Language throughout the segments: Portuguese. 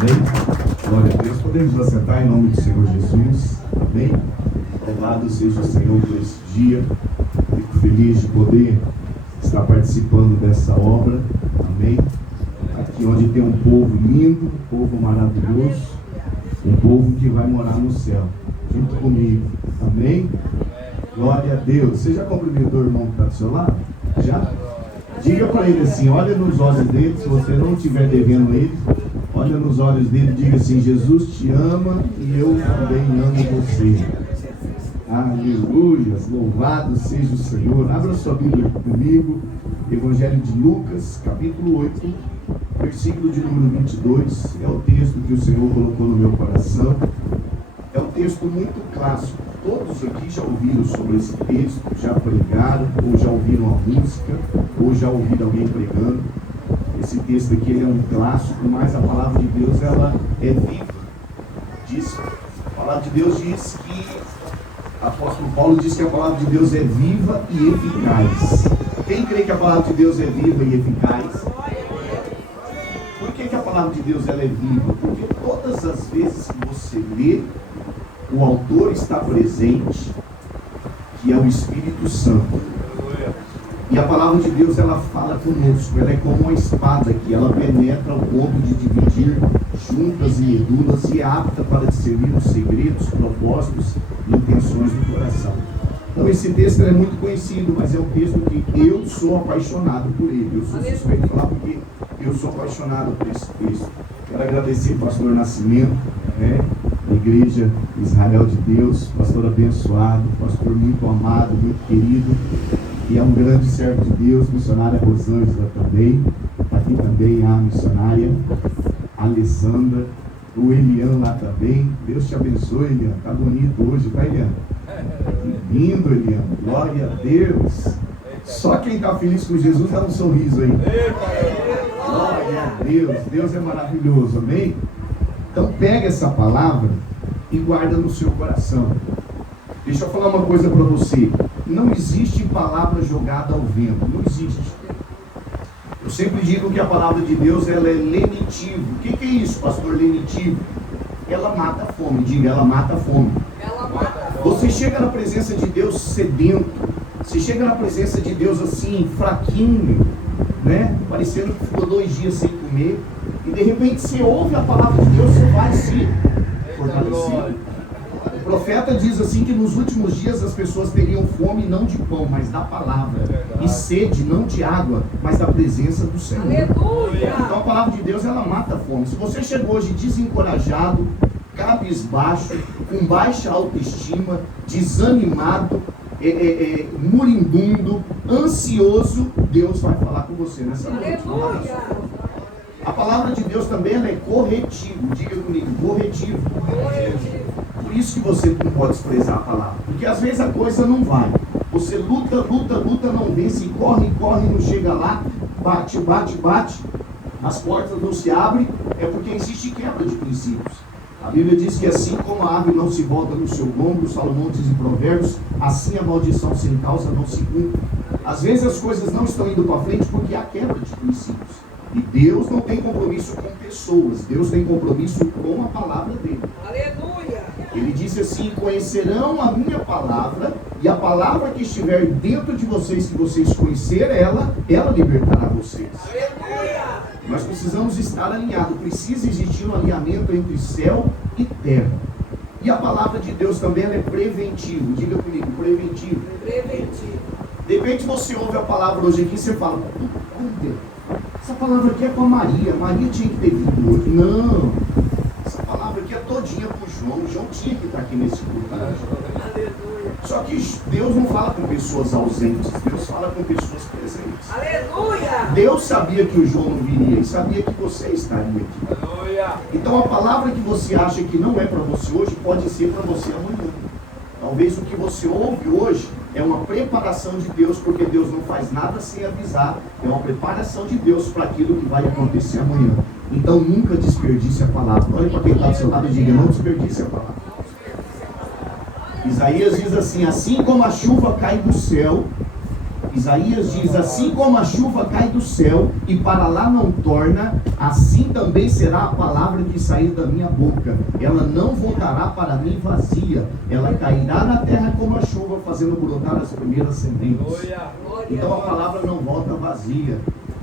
Amém? Glória a Deus. Podemos nos assentar em nome do Senhor Jesus. Amém? Louvado seja o Senhor por esse dia. Fico feliz de poder estar participando dessa obra. Amém? Aqui onde tem um povo lindo, um povo maravilhoso, um povo que vai morar no céu, junto comigo. Amém? Glória a Deus. Você já cumprimentou o irmão que está do seu lado? Já? Diga para ele assim, olha nos olhos dele, se você não estiver devendo ele, olha nos olhos dele e diga assim: Jesus te ama e eu também amo você. Aleluia, louvado seja o Senhor. Abra sua Bíblia comigo, Evangelho de Lucas, capítulo 8, versículo de número 22. É o texto que o Senhor colocou no meu coração. É um texto muito clássico. Todos aqui já ouviram sobre esse texto, já pregaram, ou já ouviram a música, ou já ouviram alguém pregando. Esse texto aqui ele é um clássico, mas a palavra de Deus ela é viva. A palavra de Deus diz que, o apóstolo Paulo diz que a palavra de Deus é viva e eficaz. Quem crê que a palavra de Deus é viva e eficaz? Por que a palavra de Deus ela é viva? Porque todas as vezes que você lê, o autor está presente, que é o Espírito Santo. E a palavra de Deus ela fala conosco, ela é como uma espada que ela penetra ao ponto de dividir juntas e medulas e é apta para discernir os segredos, propósitos e intenções do coração. Então esse texto é muito conhecido, mas é um texto que eu sou apaixonado por ele. Eu sou suspeito de falar porque eu sou apaixonado por esse texto. Quero agradecer ao pastor Nascimento, Igreja Israel de Deus, pastor abençoado, pastor muito amado, muito querido, e é um grande servo de Deus, missionária Rosângela também, aqui também a missionária Alessandra, o Elian lá também. Deus te abençoe, Elian, tá bonito hoje, tá, Elian? Que lindo, Elian, glória a Deus. Só quem está feliz com Jesus dá um sorriso aí. Glória a Deus, Deus é maravilhoso, amém? Então pega essa palavra e guarda no seu coração. Deixa eu falar uma coisa para você. Não existe palavra jogada ao vento. Não existe. Eu sempre digo que a palavra de Deus ela é lenitiva. O que é isso, pastor? Lenitivo. Ela mata a fome. Diga, ela mata a fome. Você chega na presença de Deus sedento. Você chega na presença de Deus assim, fraquinho, parecendo que ficou 2 dias sem comer. E de repente você ouve a palavra de Deus, você vai se fortalecer. O profeta diz assim que nos últimos dias as pessoas teriam fome não de pão, mas da palavra. E sede não de água, mas da presença do Senhor. Aleluia! Então a palavra de Deus ela mata a fome. Se você chegou hoje desencorajado, cabisbaixo, com baixa autoestima, desanimado, moribundo, ansioso, Deus vai falar com você nessa noite. Aleluia! A palavra de Deus também ela é corretivo. Diga comigo, corretivo. Por isso que você não pode desprezar a palavra. Porque às vezes a coisa não vai. Você luta, não vence, corre, não chega lá, bate. As portas não se abrem, é porque existe quebra de princípios. A Bíblia diz que assim como a árvore não se volta no seu ombro, Salomão diz em Provérbios, assim a maldição sem causa não se cumpre. Às vezes as coisas não estão indo para frente porque há quebra de princípios. E Deus não tem compromisso com pessoas, Deus tem compromisso com a palavra dele. Aleluia! Ele disse assim: conhecerão a minha palavra, e a palavra que estiver dentro de vocês, que vocês conhecerem ela libertará vocês. Aleluia! Nós precisamos estar alinhados, precisa existir um alinhamento entre céu e terra. E a palavra de Deus também ela é preventiva. Diga comigo, preventivo. Preventivo. De repente você ouve a palavra hoje aqui e você fala: como Deus? Essa palavra aqui é para Maria. Maria tinha que ter vindo hoje. Não. Essa palavra aqui é todinha para o João. O João tinha que estar aqui nesse culto. Aleluia. Só que Deus não fala com pessoas ausentes. Deus fala com pessoas presentes. Aleluia. Deus sabia que o João não viria e sabia que você estaria aqui. Aleluia. Então a palavra que você acha que não é para você hoje pode ser para você amanhã. Talvez o que você ouve hoje é uma preparação de Deus, porque Deus não faz nada sem avisar. É uma preparação de Deus para aquilo que vai acontecer amanhã. Então nunca desperdice a palavra. Olha para quem está do seu lado e diga: não desperdice a palavra. Isaías diz assim: assim como a chuva cai do céu Isaías diz: assim como a chuva cai do céu e para lá não torna, assim também será a palavra que sair da minha boca. Ela não voltará para mim vazia, ela cairá na terra como a chuva, fazendo brotar as primeiras sementes. Então a palavra não volta vazia.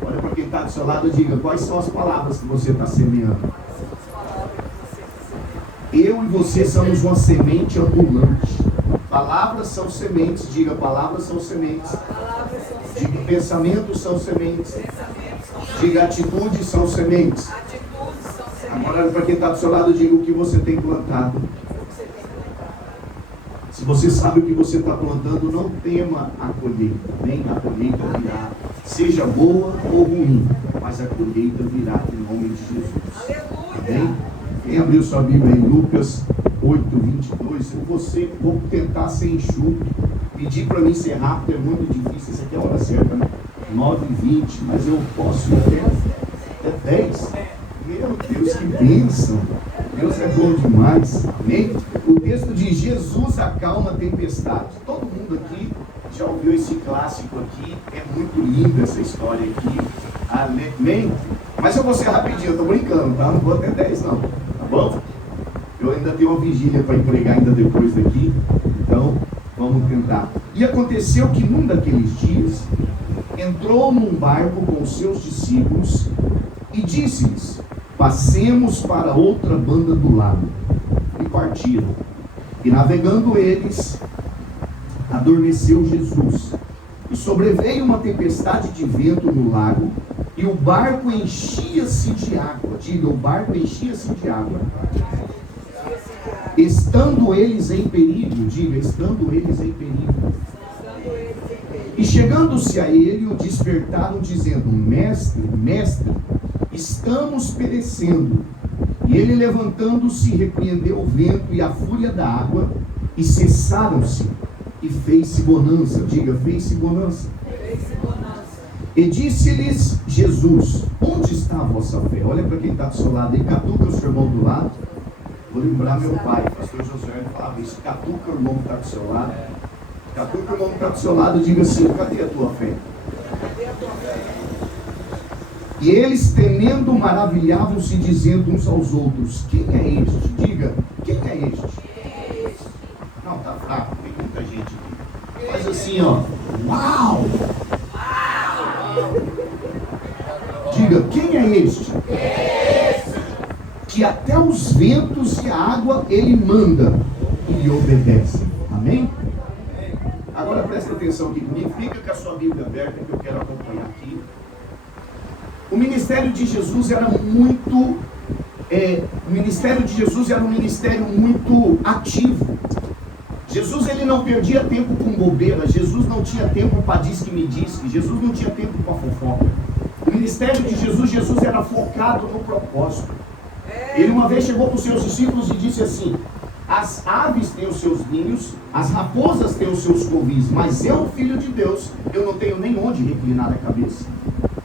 Olha para quem está do seu lado e diga: quais são as palavras que você está semeando? Eu e você somos uma semente ambulante. Palavras são sementes, diga: palavras são sementes. Diga: pensamentos são sementes. Diga: atitudes são sementes. Agora, para quem está do seu lado, diga: o que você tem plantado. Se você sabe o que você está plantando, não tema a colheita. Nem a colheita virá, seja boa ou ruim, mas a colheita virá em nome de Jesus. Amém? Quem abriu sua Bíblia em Lucas 8:22, vou tentar ser enxuto. Pedir para mim ser rápido é muito difícil. Essa aqui é a hora certa, né? 9:20, mas eu posso ir até 10. Meu Deus, que bênção! Deus é bom demais. Amém? O texto diz: Jesus acalma a tempestade. Todo mundo aqui já ouviu esse clássico aqui. É muito linda essa história aqui. Amém? Mas eu vou ser rapidinho, eu estou brincando, tá? Não vou até 10 não. Tá bom? Eu ainda tenho uma vigília para empregar ainda depois daqui. Então, vamos tentar. E aconteceu que num daqueles dias, entrou num barco com os seus discípulos e disse-lhes: passemos para outra banda do lago. E partiram. E navegando eles, adormeceu Jesus. E sobreveio uma tempestade de vento no lago, e o barco enchia-se de água. Diga: o barco enchia-se de água. Estando eles em perigo. Diga: estando eles em perigo. E chegando-se a ele, o despertaram, dizendo: mestre, mestre, estamos perecendo. E ele, levantando-se, repreendeu o vento e a fúria da água, e cessaram-se, e fez-se bonança. Diga: fez-se bonança. E disse-lhes Jesus: onde está a vossa fé? Olha para quem está do seu lado aí, catuca o seu irmão do lado. Vou lembrar meu pai, pastor Josué, falava isso: catuca o irmão que está do seu lado. Catuca o irmão que está do seu lado e diga assim: cadê a tua fé? E eles, temendo, maravilhavam-se, dizendo uns aos outros: quem é este? Diga: quem é este? Não, está fraco, tem muita gente aqui. Faz assim, ó. Uau! Diga: quem é este? Que até os ventos e a água ele manda e lhe obedece. Amém? Agora presta atenção aqui comigo. Fica com a sua Bíblia aberta que eu quero acompanhar aqui. O ministério de Jesus era muito... o ministério de Jesus era um ministério muito ativo. Jesus, ele não perdia tempo com bobeira. Jesus não tinha tempo para diz que me diz. Jesus não tinha tempo para fofoca. O ministério de Jesus, Jesus era focado no propósito. Ele uma vez chegou para os seus discípulos e disse assim: as aves têm os seus ninhos, as raposas têm os seus covis, mas eu, filho de Deus, eu não tenho nem onde reclinar a cabeça.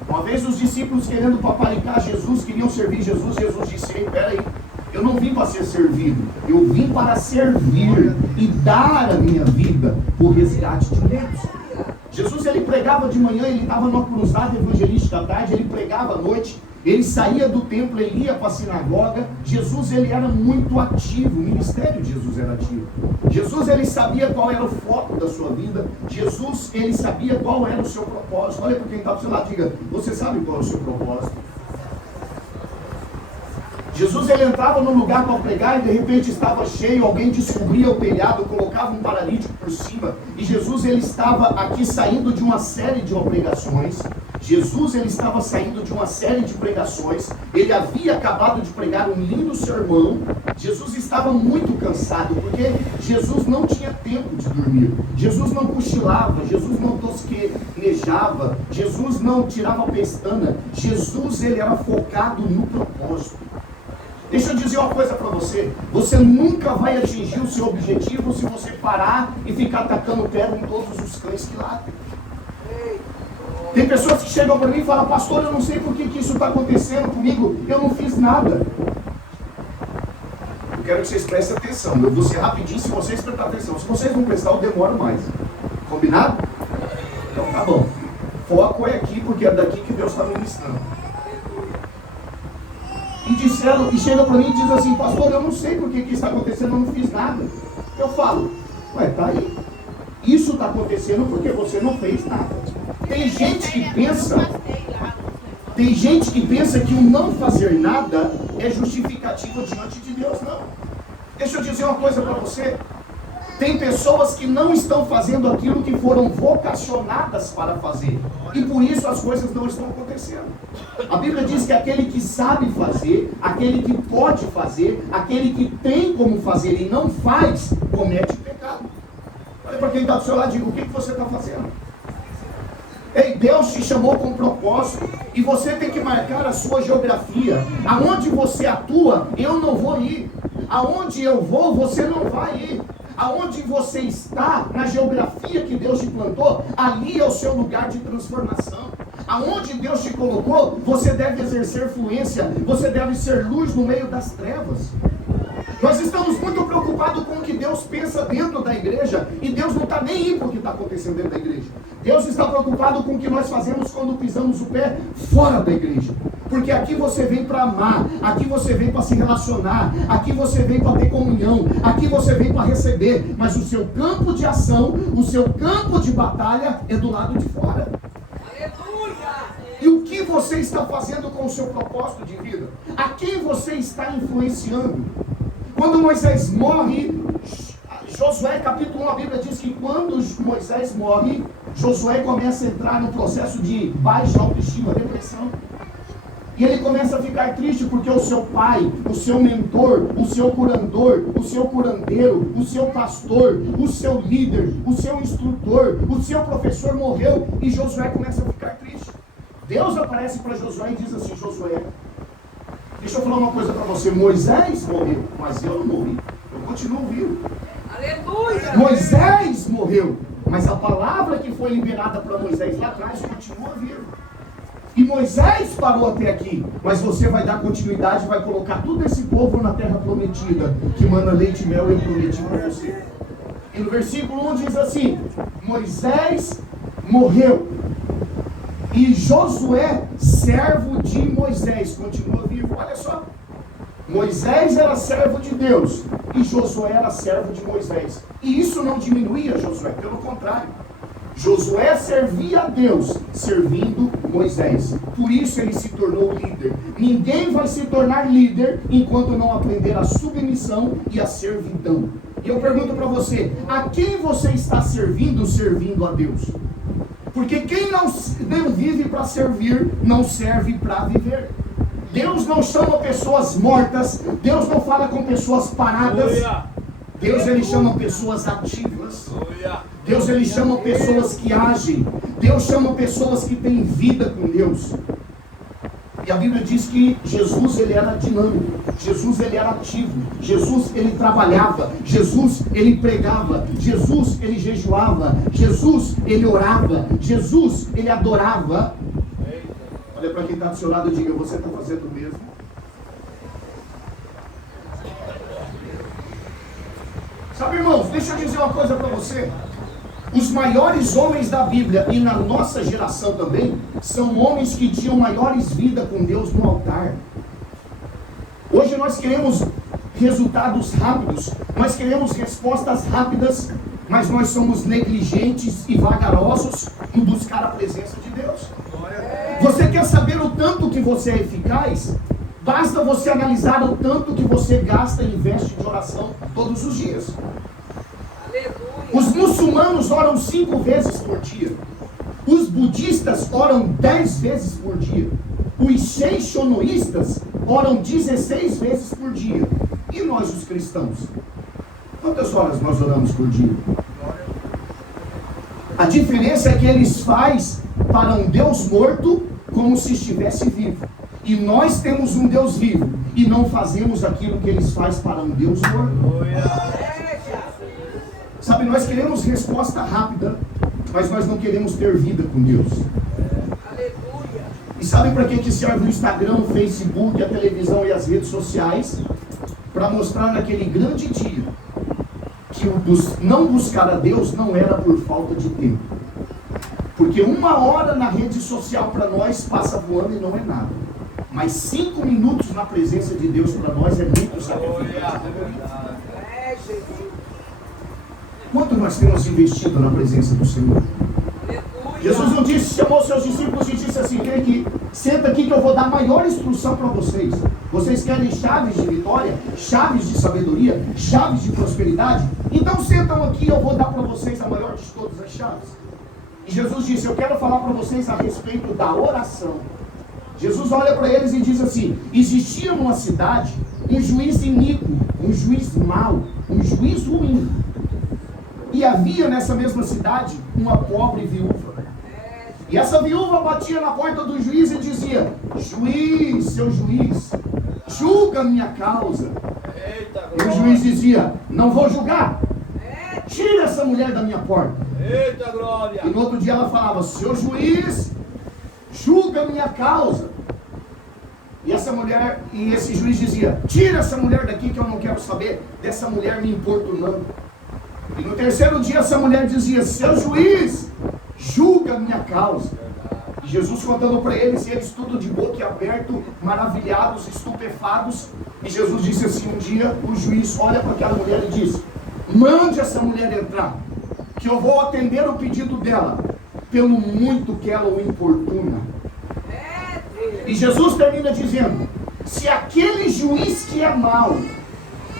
Uma vez os discípulos, querendo paparicar Jesus, queriam servir Jesus. Jesus disse: ei, peraí, eu não vim para ser servido, eu vim para servir e dar a minha vida por resgate de muitos. Jesus, ele pregava de manhã, ele estava numa cruzada evangelística à tarde, ele pregava à noite, ele saía do templo, ele ia para a sinagoga. Jesus, ele era muito ativo, o ministério de Jesus era ativo. Jesus, ele sabia qual era o foco da sua vida. Jesus, ele sabia qual era o seu propósito. Olha para quem está do seu lado, diga: você sabe qual é o seu propósito? Jesus, ele entrava num lugar para pregar e de repente estava cheio, alguém descobria o telhado, colocava um paralítico por cima, e Jesus, ele estava aqui saindo de uma série de pregações. Jesus, ele estava saindo de uma série de pregações, ele havia acabado de pregar um lindo sermão. Jesus estava muito cansado, porque Jesus não tinha tempo de dormir, Jesus não cochilava, Jesus não tosquenejava, Jesus não tirava pestana. Jesus, ele era focado no propósito. Deixa eu dizer uma coisa para você: você nunca vai atingir o seu objetivo se você parar e ficar atacando pedra em todos os cães que latem. Tem pessoas que chegam para mim e falam: pastor, eu não sei por que isso está acontecendo comigo, eu não fiz nada. Eu quero que vocês prestem atenção, eu vou ser rapidinho se vocês prestarem atenção. Se vocês não prestar, eu demoro mais. Combinado? Então tá Tá bom. Foco é aqui, porque é daqui que Deus está ministrando. E chega para mim e diz assim: pastor, eu não sei por que isso está acontecendo, eu não fiz nada. Eu falo: ué, tá aí. Isso está acontecendo porque você não fez nada. Tem gente que pensa que o não fazer nada é justificativo diante de Deus. Não. Deixa eu dizer uma coisa para você. Tem pessoas que não estão fazendo aquilo que foram vocacionadas para fazer. E por isso as coisas não estão acontecendo. A Bíblia diz que aquele que sabe fazer, aquele que pode fazer, aquele que tem como fazer e não faz, comete pecado. Olha para quem está do seu lado e diga: o que você está fazendo? Ei, Deus te chamou com um propósito. E você tem que marcar a sua geografia. Aonde você atua, eu não vou ir. Aonde eu vou, você não vai ir. Aonde você está, na geografia que Deus te plantou, ali é o seu lugar de transformação. Aonde Deus te colocou, você deve exercer fluência, você deve ser luz no meio das trevas. Nós estamos muito preocupados com o que Deus pensa dentro da igreja, e Deus não está nem aí com o que está acontecendo dentro da igreja. Deus está preocupado com o que nós fazemos quando pisamos o pé fora da igreja. Porque aqui você vem para amar, aqui você vem para se relacionar, aqui você vem para ter comunhão, aqui você vem para receber, mas o seu campo de ação, o seu campo de batalha é do lado de fora. E o que você está fazendo com o seu propósito de vida? A quem você está influenciando? Quando Moisés morre, Josué capítulo 1, a Bíblia diz que quando Moisés morre, Josué começa a entrar no processo de baixa autoestima, depressão. E ele começa a ficar triste porque o seu pai, o seu mentor, o seu curandor, o seu curandeiro, o seu pastor, o seu líder, o seu instrutor, o seu professor morreu, e Josué começa a ficar triste. Deus aparece para Josué e diz assim: Josué, deixa eu falar uma coisa para você. Moisés morreu, mas eu não morri. Eu continuo vivo. Aleluia! Moisés morreu, mas a palavra que foi liberada para Moisés lá atrás continua viva. E Moisés parou até aqui, mas você vai dar continuidade, vai colocar todo esse povo na terra prometida, que mana leite e mel, eu prometi para você. E no versículo 1 diz assim: Moisés morreu, e Josué, servo de Moisés, continua vivo. Olha só, Moisés era servo de Deus, e Josué era servo de Moisés. E isso não diminuía Josué, pelo contrário. Josué servia a Deus, servindo Moisés. Por isso ele se tornou líder. Ninguém vai se tornar líder enquanto não aprender a submissão e a servidão. E eu pergunto para você: a quem você está servindo a Deus? Porque quem não vive para servir, não serve para viver. Deus não chama pessoas mortas, Deus não fala com pessoas paradas. Deus, ele chama pessoas ativas. Deus, ele chama pessoas que agem. Deus chama pessoas que têm vida com Deus. E a Bíblia diz que Jesus, ele era dinâmico. Jesus, ele era ativo. Jesus, ele trabalhava. Jesus, ele pregava. Jesus, ele jejuava. Jesus, ele orava. Jesus, ele adorava. Olha para quem está do seu lado e diga: você está fazendo o mesmo? Sabe, irmãos, deixa eu dizer uma coisa para você. Os maiores homens da Bíblia, e na nossa geração também, são homens que tinham maiores vidas com Deus no altar. Hoje nós queremos resultados rápidos, nós queremos respostas rápidas, mas nós somos negligentes e vagarosos em buscar a presença de Deus. Você quer saber o tanto que você é eficaz? Basta você analisar o tanto que você gasta e investe de oração todos os dias. Os muçulmanos oram 5 vezes por dia. Os budistas oram 10 vezes por dia. Os seixonoístas oram 16 vezes por dia. E nós, os cristãos? Quantas horas nós oramos por dia? A diferença é que eles fazem para um Deus morto como se estivesse vivo. E nós temos um Deus vivo e não fazemos aquilo que eles fazem para um Deus morto. Sabe, nós queremos resposta rápida, mas nós não queremos ter vida com Deus. E sabe para que serve o Instagram, o Facebook, a televisão e as redes sociais? Para mostrar naquele grande dia que o não buscar a Deus não era por falta de tempo. Porque 1 hora na rede social para nós passa voando e não é nada. Mas 5 minutos na presença de Deus para nós é muito sacrificante. É, Jesus. Quanto nós temos investido na presença do Senhor? Aleluia. Jesus não disse, chamou seus discípulos e disse assim: "Vem aqui, senta aqui que eu vou dar maior instrução para vocês. Vocês querem chaves de vitória, chaves de sabedoria, chaves de prosperidade? Então sentam aqui, eu vou dar para vocês a maior de todas as chaves." E Jesus disse: "Eu quero falar para vocês a respeito da oração." Jesus olha para eles e diz assim: existia numa cidade um juiz iníquo, um juiz mau, um juiz ruim. E havia nessa mesma cidade uma pobre viúva. E essa viúva batia na porta do juiz e dizia: "Juiz, seu juiz, julga a minha causa." E o juiz dizia: "Não vou julgar. Tira essa mulher da minha porta." Eita glória! E no outro dia ela falava: "Seu juiz, julga a minha causa." E essa mulher, e esse juiz dizia: "Tira essa mulher daqui que eu não quero saber dessa mulher me importunando." E no terceiro dia essa mulher dizia: "Seu juiz, julga a minha causa." E Jesus contando para eles, e eles tudo de boca aberta, maravilhados, estupefados. E Jesus disse assim: um dia o juiz olha para aquela mulher e diz: "Mande essa mulher entrar, que eu vou atender o pedido dela, pelo muito que ela o importuna." E Jesus termina dizendo: se aquele juiz que é mau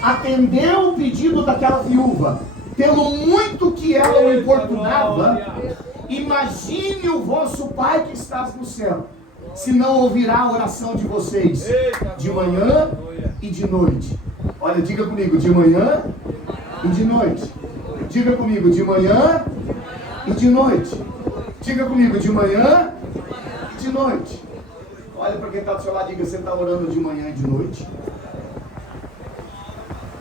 atendeu o pedido daquela viúva, pelo muito que ela o importunava, imagine o vosso Pai que estás no céu, se não ouvirá a oração de vocês de manhã e de noite. Olha, diga comigo: de manhã e de noite. Diga comigo: de manhã e de noite. Diga comigo: de manhã e de noite. Olha para quem está do seu lado e diga: você está orando de manhã e de noite?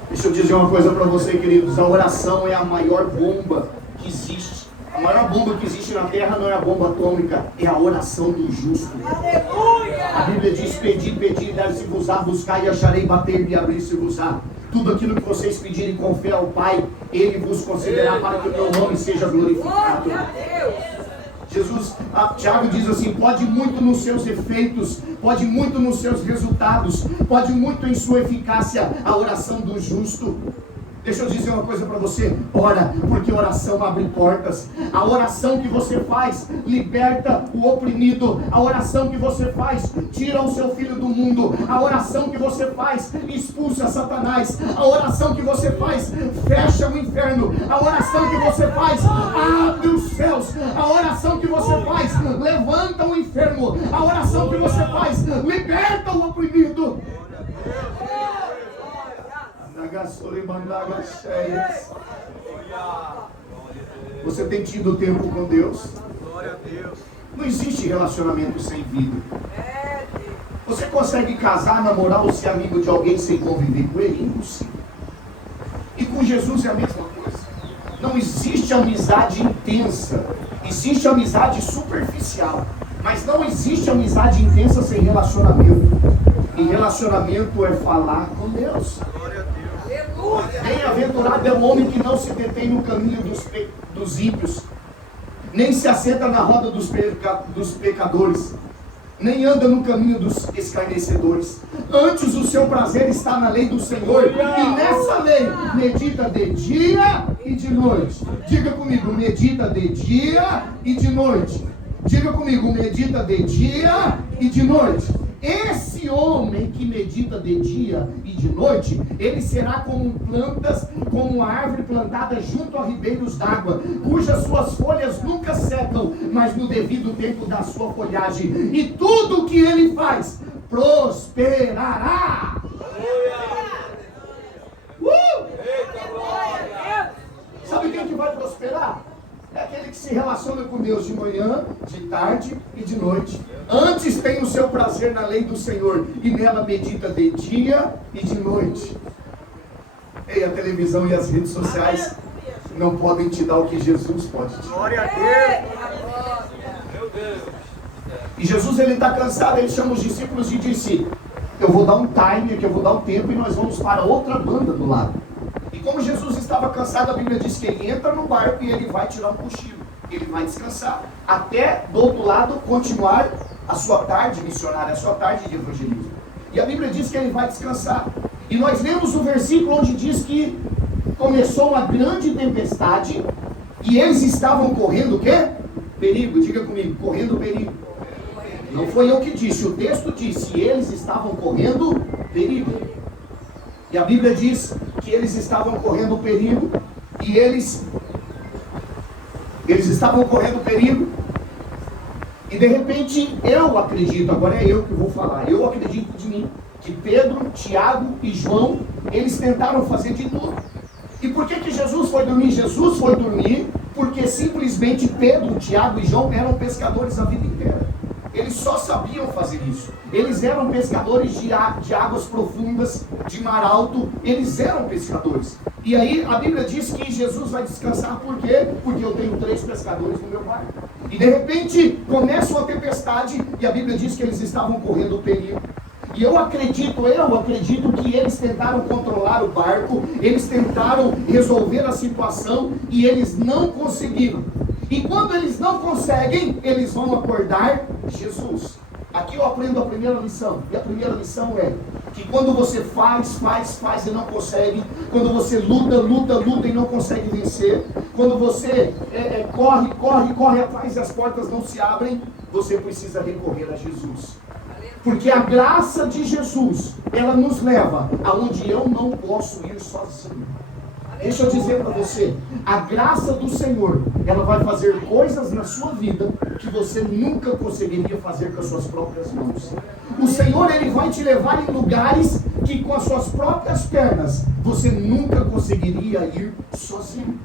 Deixa eu dizer uma coisa para você, queridos: a oração é a maior bomba que existe. A maior bomba que existe na terra não é a bomba atômica, é a oração do justo. Aleluia. A Bíblia diz: pedi, pedi, dar-se-vos-á, buscar e acharei, bater e abrir-se-vos-á. Tudo aquilo que vocês pedirem com fé ao Pai, Ele vos concederá, para que o meu nome seja glorificado. Glória a Deus. Tiago diz assim: pode muito nos seus efeitos, pode muito nos seus resultados, pode muito em sua eficácia a oração do justo. Deixa eu dizer uma coisa para você: ora, porque oração abre portas. A oração que você faz liberta o oprimido. A oração que você faz tira o seu filho do mundo. A oração que você faz expulsa Satanás. A oração que você faz fecha o inferno. A oração que você faz abre os céus. A oração que você faz levanta o enfermo. A oração que você faz liberta o oprimido. Você tem tido tempo com Deus? Glória a Deus. Não existe relacionamento sem vida. Você consegue casar, namorar ou ser amigo de alguém sem conviver com ele? Impossível. E com Jesus é a mesma coisa. Não existe amizade intensa. Existe amizade superficial. Mas não existe amizade intensa sem relacionamento. E relacionamento é falar com Deus. Glória a Deus. Bem-aventurado é o homem que não se detém no caminho dos ímpios, nem se assenta na roda dos pecadores, nem anda no caminho dos escarnecedores. Antes o seu prazer está na lei do Senhor, e nessa lei medita de dia e de noite. Diga comigo: medita de dia e de noite. Diga comigo: medita de dia e de noite. Esse homem que medita de dia e de noite, ele será como plantas, como uma árvore plantada junto a ribeiros d'água, cujas suas folhas nunca secam, mas no devido tempo da sua folhagem, e tudo o que ele faz prosperará. Sabe quem que vai prosperar? É aquele que se relaciona com Deus de manhã, de tarde e de noite. Antes tem o seu prazer na lei do Senhor, e nela medita de dia e de noite. E a televisão e as redes sociais não podem te dar o que Jesus pode te dar. Glória a Deus. Meu Deus. E Jesus, ele está cansado, ele chama os discípulos e disse: eu vou dar um time aqui, eu vou dar um tempo, e nós vamos para outra banda do lado. E como Jesus estava cansado, a Bíblia diz que ele entra no barco e ele vai tirar um cochilo. ele vai descansar, até do outro lado continuar a sua tarde missionária, a sua tarde de evangelismo. E a Bíblia diz que ele vai descansar. E nós lemos o versículo onde diz que começou uma grande tempestade e eles estavam correndo o quê? Perigo. Diga comigo, correndo perigo. Não foi eu que disse, o texto disse, eles estavam correndo perigo. E a Bíblia diz que eles estavam correndo perigo e eles estavam correndo perigo. E de repente, eu acredito, agora é eu que vou falar, eu acredito de mim, que Pedro, Tiago e João, eles tentaram fazer de tudo. E por que Jesus foi dormir? Jesus foi dormir porque simplesmente Pedro, Tiago e João eram pescadores a vida inteira. Eles só sabiam fazer isso. Eles eram pescadores de águas profundas, de mar alto, eles eram pescadores. E aí a Bíblia diz que Jesus vai descansar, por quê? Porque eu tenho 3 pescadores no meu barco. E de repente começa uma tempestade e a Bíblia diz que eles estavam correndo perigo. E eu acredito que eles tentaram controlar o barco, eles tentaram resolver a situação e eles não conseguiram. E quando eles não conseguem, eles vão acordar Jesus. Aqui eu aprendo a primeira lição. E a primeira lição é que quando você faz e não consegue, quando você luta e não consegue vencer, quando você corre atrás e as portas não se abrem, você precisa recorrer a Jesus. Porque a graça de Jesus, ela nos leva aonde eu não posso ir sozinho. Deixa eu dizer para você, a graça do Senhor, ela vai fazer coisas na sua vida que você nunca conseguiria fazer com as suas próprias mãos. O Senhor, ele vai te levar em lugares que com as suas próprias pernas você nunca conseguiria ir sozinho.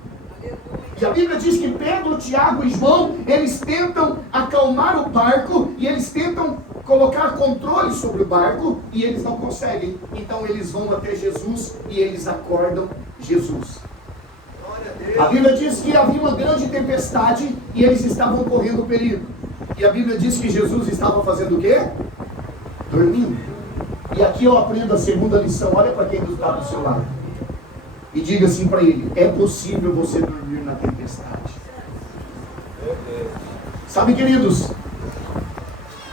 E a Bíblia diz que Pedro, Tiago e João, eles tentam acalmar o barco e eles tentam colocar controle sobre o barco e eles não conseguem. Então eles vão até Jesus e eles acordam Jesus. A Bíblia diz que havia uma grande tempestade e eles estavam correndo perigo. E a Bíblia diz que Jesus estava fazendo o quê? Dormindo. E aqui eu aprendo a segunda lição. Olha para quem está do seu lado e diga assim para ele: é possível você dormir na tempestade. Sabe, queridos,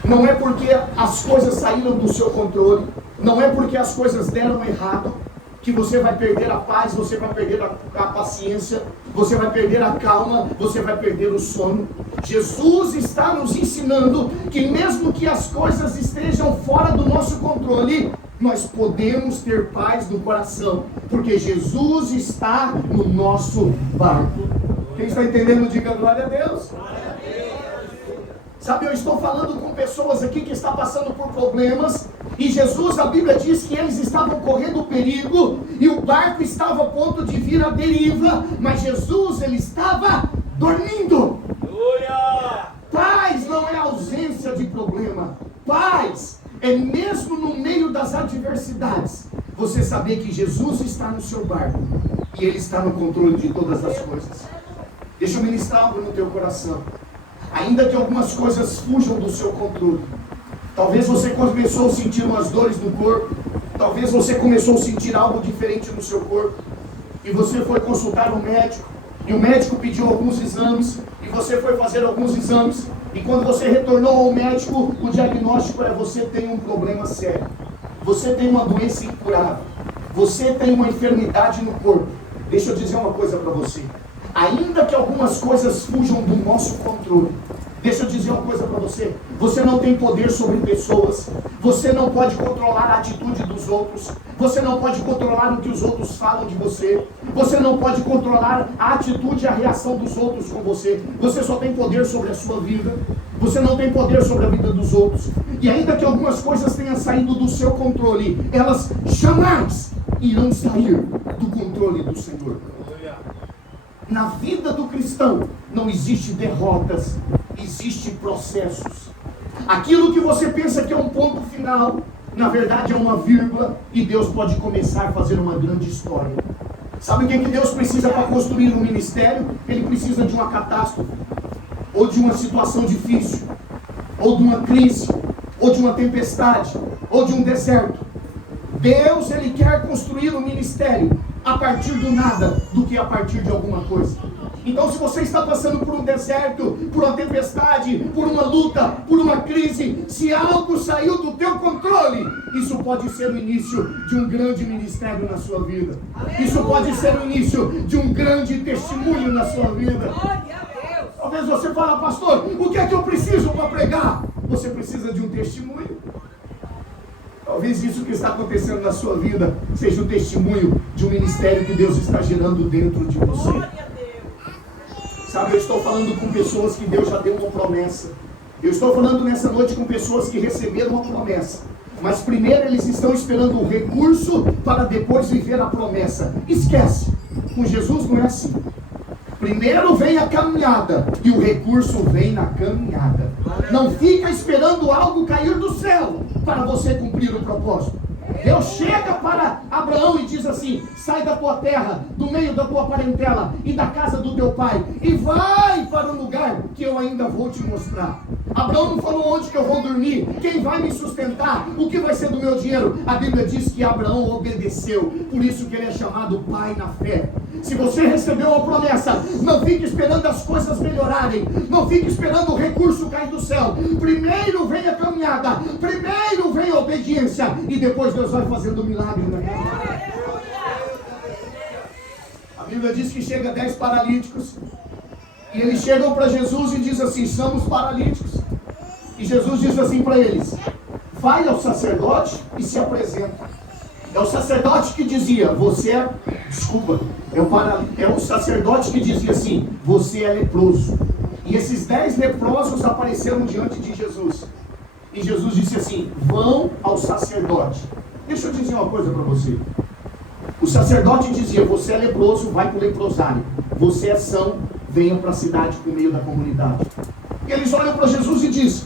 não é porque as coisas saíram do seu controle, não é porque as coisas deram errado, que você vai perder a paz, você vai perder a paciência, você vai perder a calma, você vai perder o sono. Jesus está nos ensinando que mesmo que as coisas estejam fora do nosso controle, nós podemos ter paz no coração, porque Jesus está no nosso barco. Quem está entendendo, diga glória a Deus. Sabe, eu estou falando com pessoas aqui que estão passando por problemas, e Jesus, a Bíblia diz que eles estavam correndo perigo, e o barco estava a ponto de vir à deriva, mas Jesus, ele estava dormindo. Paz não é ausência de problema, paz é mesmo no meio das adversidades, você saber que Jesus está no seu barco, e ele está no controle de todas as coisas. Deixa eu ministrar algo no teu coração. Ainda que algumas coisas fujam do seu controle, talvez você começou a sentir umas dores no corpo, talvez você começou a sentir algo diferente no seu corpo, e você foi consultar um médico, e o médico pediu alguns exames, e você foi fazer alguns exames, e quando você retornou ao médico, o diagnóstico é: você tem um problema sério, você tem uma doença incurável, você tem uma enfermidade no corpo. Deixa eu dizer uma coisa para você. Ainda que algumas coisas fujam do nosso controle, deixa eu dizer uma coisa para você: você não tem poder sobre pessoas, você não pode controlar a atitude dos outros, você não pode controlar o que os outros falam de você, você não pode controlar a atitude e a reação dos outros com você. Você só tem poder sobre a sua vida, você não tem poder sobre a vida dos outros. E ainda que algumas coisas tenham saído do seu controle, elas jamais irão sair do controle do Senhor. Na vida do cristão não existe derrotas, existe processos. Aquilo que você pensa que é um ponto final, na verdade é uma vírgula, e Deus pode começar a fazer uma grande história. Sabe o que Deus precisa para construir um ministério? Ele precisa de uma catástrofe, ou de uma situação difícil, ou de uma crise, ou de uma tempestade, ou de um deserto. Deus, ele quer construir um ministério a partir do nada, do que a partir de alguma coisa. Então, se você está passando por um deserto, por uma tempestade, por uma luta, por uma crise, se algo saiu do teu controle, isso pode ser o início de um grande ministério na sua vida. Isso pode ser o início de um grande testemunho na sua vida. Talvez você fale, pastor, o que é que eu preciso para pregar? Você precisa de um testemunho. Talvez isso que está acontecendo na sua vida seja o testemunho de um ministério que Deus está gerando dentro de você. Sabe, eu estou falando com pessoas que Deus já deu uma promessa. Eu estou falando nessa noite com pessoas que receberam uma promessa. Mas primeiro eles estão esperando o recurso para depois viver a promessa. Esquece, com Jesus não é assim. Primeiro vem a caminhada e o recurso vem na caminhada. Não fica esperando algo cair do céu para você cumprir o propósito. Deus chega para Abraão e diz assim: sai da tua terra, do meio da tua parentela e da casa do teu pai e vai para o lugar que eu ainda vou te mostrar. Abraão não falou onde que eu vou dormir, quem vai me sustentar, o que vai ser do meu dinheiro. A Bíblia diz que Abraão obedeceu, por isso que ele é chamado pai na fé. Se você recebeu uma promessa, não fique esperando as coisas melhorarem, não fique esperando o recurso cair do céu. Primeiro vem a caminhada, primeiro vem a obediência e depois Deus vai fazendo milagre na caminhada. A Bíblia diz que chega 10 paralíticos e eles chegam para Jesus e diz assim: somos paralíticos. E Jesus diz assim para eles: vai ao sacerdote e se apresenta. É o sacerdote que dizia, é o sacerdote que dizia assim: você é leproso. E esses 10 leprosos apareceram diante de Jesus. E Jesus disse assim: vão ao sacerdote. Deixa eu dizer uma coisa para você. O sacerdote dizia: você é leproso, vai para o leprosário. Você é são, venha para a cidade, para o meio da comunidade. E eles olham para Jesus e dizem: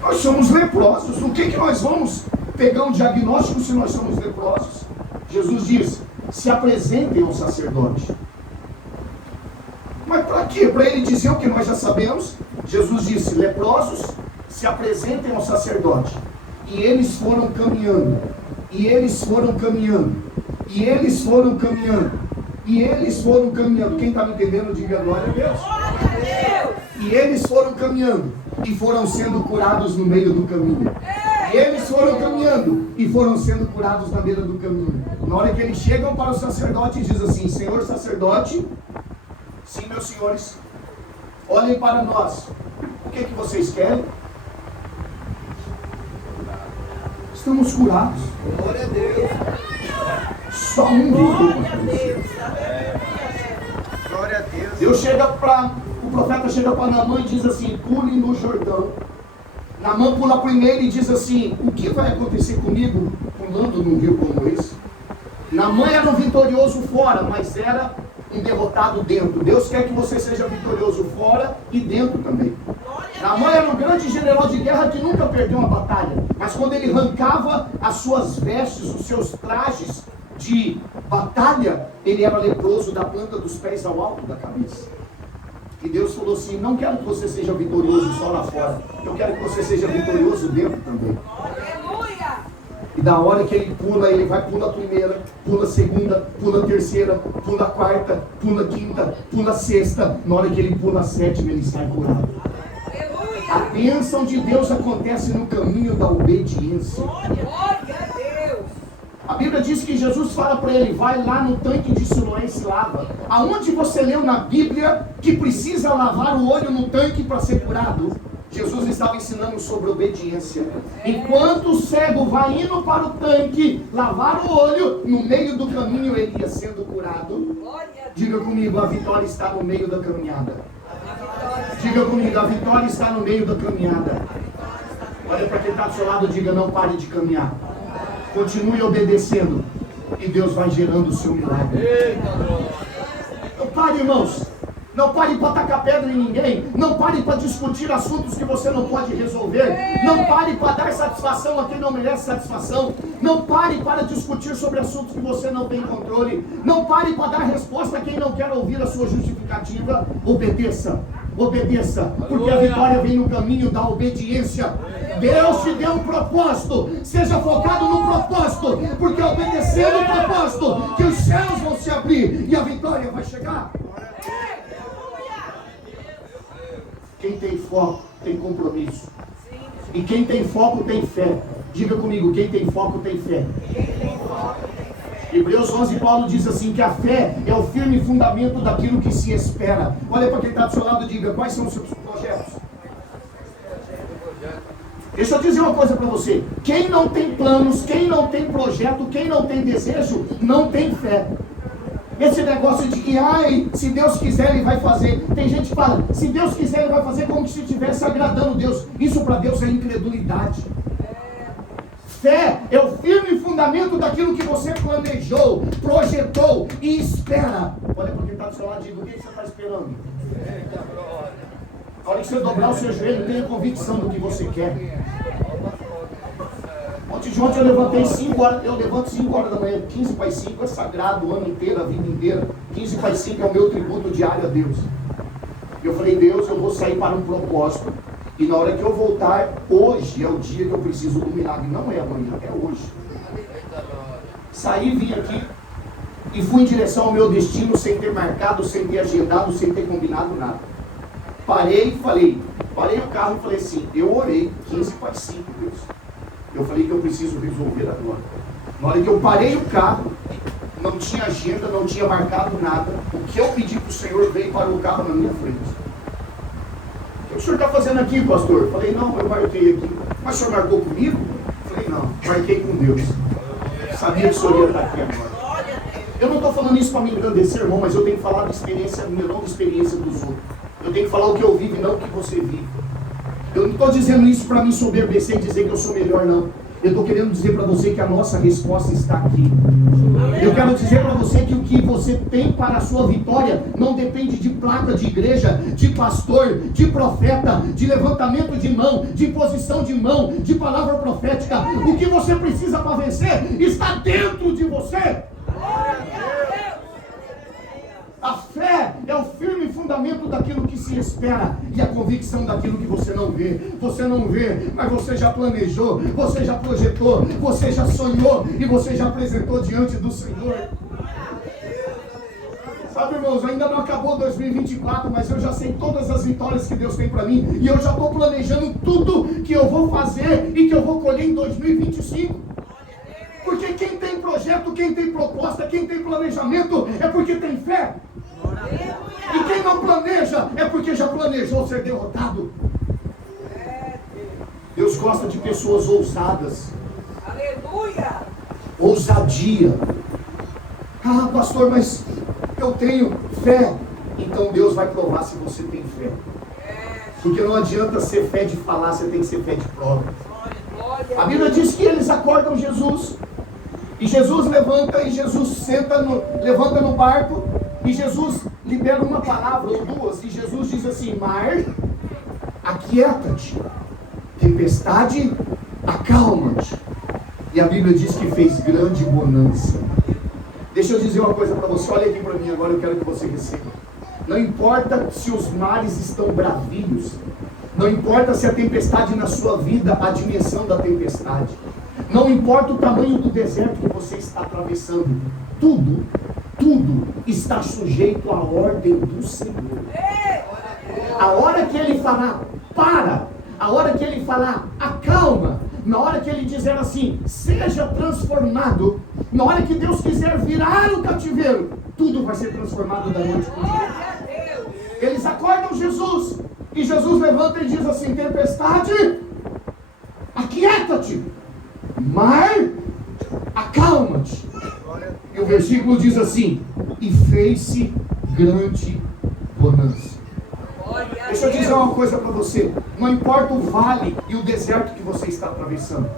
nós somos leprosos, o que nós vamos pegar um diagnóstico se nós somos leprosos? Jesus diz: se apresentem ao sacerdote. Mas para quê? Para ele dizer o que nós já sabemos. Jesus disse: leprosos, se apresentem ao sacerdote. E eles foram caminhando, e eles foram caminhando, e eles foram caminhando, e eles foram caminhando. Quem está me entendendo, diga glória a Deus. E eles foram caminhando e foram sendo curados no meio do caminho. E eles foram caminhando e foram sendo curados na beira do caminho. Na hora que eles chegam para o sacerdote e diz assim: senhor sacerdote, sim, meus senhores, olhem para nós. O que vocês querem? Estamos curados. Glória a Deus. Só um veio para Deus. Glória a Deus. O profeta chega para Naamã e diz assim: pule no Jordão. Naamã pula primeiro e diz assim: o que vai acontecer comigo pulando num rio como esse? Naamã era um vitorioso fora, mas era um derrotado dentro. Deus quer que você seja vitorioso fora e dentro também. Naamã era um grande general de guerra que nunca perdeu uma batalha, mas quando ele arrancava as suas vestes, os seus trajes de batalha, ele era leproso da planta dos pés ao alto da cabeça. E Deus falou assim: não quero que você seja vitorioso só lá fora, eu quero que você seja vitorioso dentro também. E da hora que ele pula, ele vai, pula a primeira, pula a segunda, pula a terceira, pula a quarta, pula a quinta, pula a sexta. Na hora que ele pula a sétima, ele sai curado. A bênção de Deus acontece no caminho da obediência. A Bíblia diz que Jesus fala para ele: vai lá no tanque de Siloé e se lava. Aonde você leu na Bíblia que precisa lavar o olho no tanque para ser curado? Jesus estava ensinando sobre obediência. Enquanto o cego vai indo para o tanque lavar o olho, no meio do caminho ele ia sendo curado. Diga comigo: a vitória está no meio da caminhada. Diga comigo: a vitória está no meio da caminhada. Olha para quem está do seu lado e diga: não pare de caminhar. Continue obedecendo e Deus vai gerando o seu milagre. Não pare, irmãos. Não pare para tacar pedra em ninguém. Não pare para discutir assuntos que você não pode resolver. Não pare para dar satisfação a quem não merece satisfação. Não pare para discutir sobre assuntos que você não tem controle. Não pare para dar resposta a quem não quer ouvir a sua justificativa. Obedeça. Obedeça, porque a vitória vem no caminho da obediência. Deus te deu um propósito. Seja focado no propósito, porque obedecendo o propósito que os céus vão se abrir e a vitória vai chegar. chegar? Quem tem foco tem compromisso. E quem tem foco tem fé. Diga comigo, quem tem foco tem fé. Hebreus 11, Paulo diz assim, que a fé é o firme fundamento daquilo que se espera. Olha para quem está do seu lado e diga, quais são os seus projetos? Deixa eu dizer uma coisa para você. Quem não tem planos, quem não tem projeto, quem não tem desejo, não tem fé. Esse negócio de que, se Deus quiser Ele vai fazer. Tem gente que fala, se Deus quiser Ele vai fazer como se estivesse agradando Deus. Isso para Deus é incredulidade. Fé é o firme fundamento daquilo que você planejou, projetou e espera. Olha para quem está do seu lado e diga, o que você está esperando? A hora que você dobrar o seu joelho, tenha convicção do que você quer. Ontem eu levantei 5 horas, eu levanto 5 horas da manhã, 15 para as 5 é sagrado, o ano inteiro, a vida inteira. 15 para as 5 é o meu tributo diário a Deus. Eu falei, Deus, eu vou sair para um propósito. E na hora que eu voltar, hoje é o dia que eu preciso do milagre. Não é amanhã, é hoje. Saí, vim aqui e fui em direção ao meu destino sem ter marcado, sem ter agendado, sem ter combinado nada. Parei o carro e falei assim, eu orei 15 para as 5, Deus. Eu falei que eu preciso resolver agora. Na hora que eu parei o carro, não tinha agenda, não tinha marcado nada. O que eu pedi para o Senhor veio para o carro na minha frente. O que o senhor está fazendo aqui, pastor? Eu falei, não, eu marquei aqui. Mas o senhor marcou comigo? Eu falei, não, marquei com Deus. Sabia que o senhor ia estar aqui agora. Eu não estou falando isso para me engrandecer, irmão, mas eu tenho que falar de experiência minha, não de experiência dos outros. Eu tenho que falar o que eu vivo e não o que você vive. Eu não estou dizendo isso para me soberbecer e dizer que eu sou melhor, não. Eu estou querendo dizer para você que a nossa resposta está aqui. Eu quero dizer para você que o que você tem para a sua vitória não depende de placa de igreja, de pastor, de profeta, de levantamento de mão, de posição de mão, de palavra profética. O que você precisa para vencer está dentro de você. A fé é o firme fundamento daquilo que se espera e a convicção daquilo que você não vê. Você não vê, mas você já planejou, você já projetou, você já sonhou e você já apresentou diante do Senhor. Sabe, irmãos, ainda não acabou 2024, mas eu já sei todas as vitórias que Deus tem para mim e eu já estou planejando tudo que eu vou fazer e que eu vou colher em 2025. Porque quem tem projeto, quem tem proposta, quem tem planejamento é porque tem fé. E quem não planeja é porque já planejou ser derrotado. Deus gosta de pessoas ousadas. Aleluia! Ousadia. Ah, pastor, mas eu tenho fé. Então Deus vai provar se você tem fé. Porque não adianta ser fé de falar, você tem que ser fé de prova. A Bíblia diz que eles acordam Jesus. E Jesus levanta e Jesus levanta no barco. E Jesus libera uma palavra ou duas. E Jesus diz assim, mar, aquieta-te. Tempestade, acalma-te. E a Bíblia diz que fez grande bonança. Deixa eu dizer uma coisa para você. Olha aqui para mim agora, eu quero que você receba. Não importa se os mares estão bravios. Não importa se a tempestade na sua vida, a dimensão da tempestade. Não importa o tamanho do deserto que você está atravessando. Tudo está sujeito à ordem do Senhor. A hora que Ele falar, para. A hora que Ele falar, acalma. Na hora que Ele dizer assim, seja transformado. Na hora que Deus quiser virar o cativeiro, tudo vai ser transformado da noite para o dia. Eles acordam Jesus. E Jesus levanta e diz assim, tempestade, aquieta-te. Mar, acalma-te. E o versículo diz assim, e fez-se grande bonança. Deixa eu dizer uma coisa para você. Não importa o vale e o deserto que você está atravessando.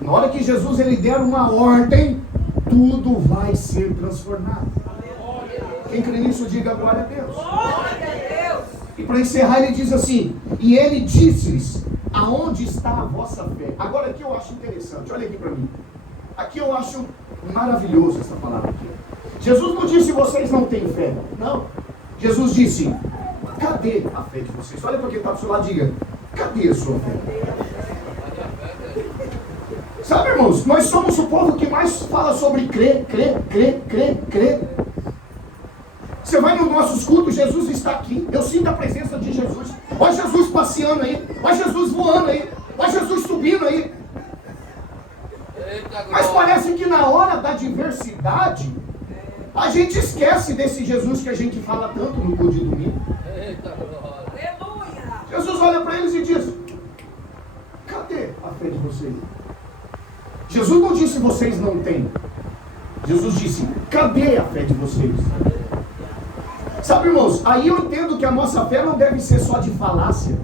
Na hora que Jesus ele der uma ordem, tudo vai ser transformado. Quem crê nisso, diga glória a Deus. E para encerrar ele diz assim, e ele disse-lhes, aonde está a vossa fé? Agora aqui eu acho interessante, olha aqui para mim. Aqui eu acho maravilhoso essa palavra aqui. Jesus não disse, vocês não têm fé. Não. Jesus disse, cadê a fé de vocês? Olha para quem está do seu lado e diga, cadê a sua fé? Sabe, irmãos, nós somos o povo que mais fala sobre crer. Você vai nos nossos cultos, Jesus está aqui. Eu sinto a presença de Jesus. Olha Jesus passeando aí. Olha Jesus voando aí. Olha Jesus subindo aí. Mas parece que na hora da diversidade, a gente esquece desse Jesus que a gente fala tanto no culto de domingo. Aleluia. Jesus olha para eles e diz: cadê a fé de vocês? Jesus não disse vocês não têm. Jesus disse: cadê a fé de vocês? Sabe, irmãos, aí eu entendo que a nossa fé não deve ser só de falácia.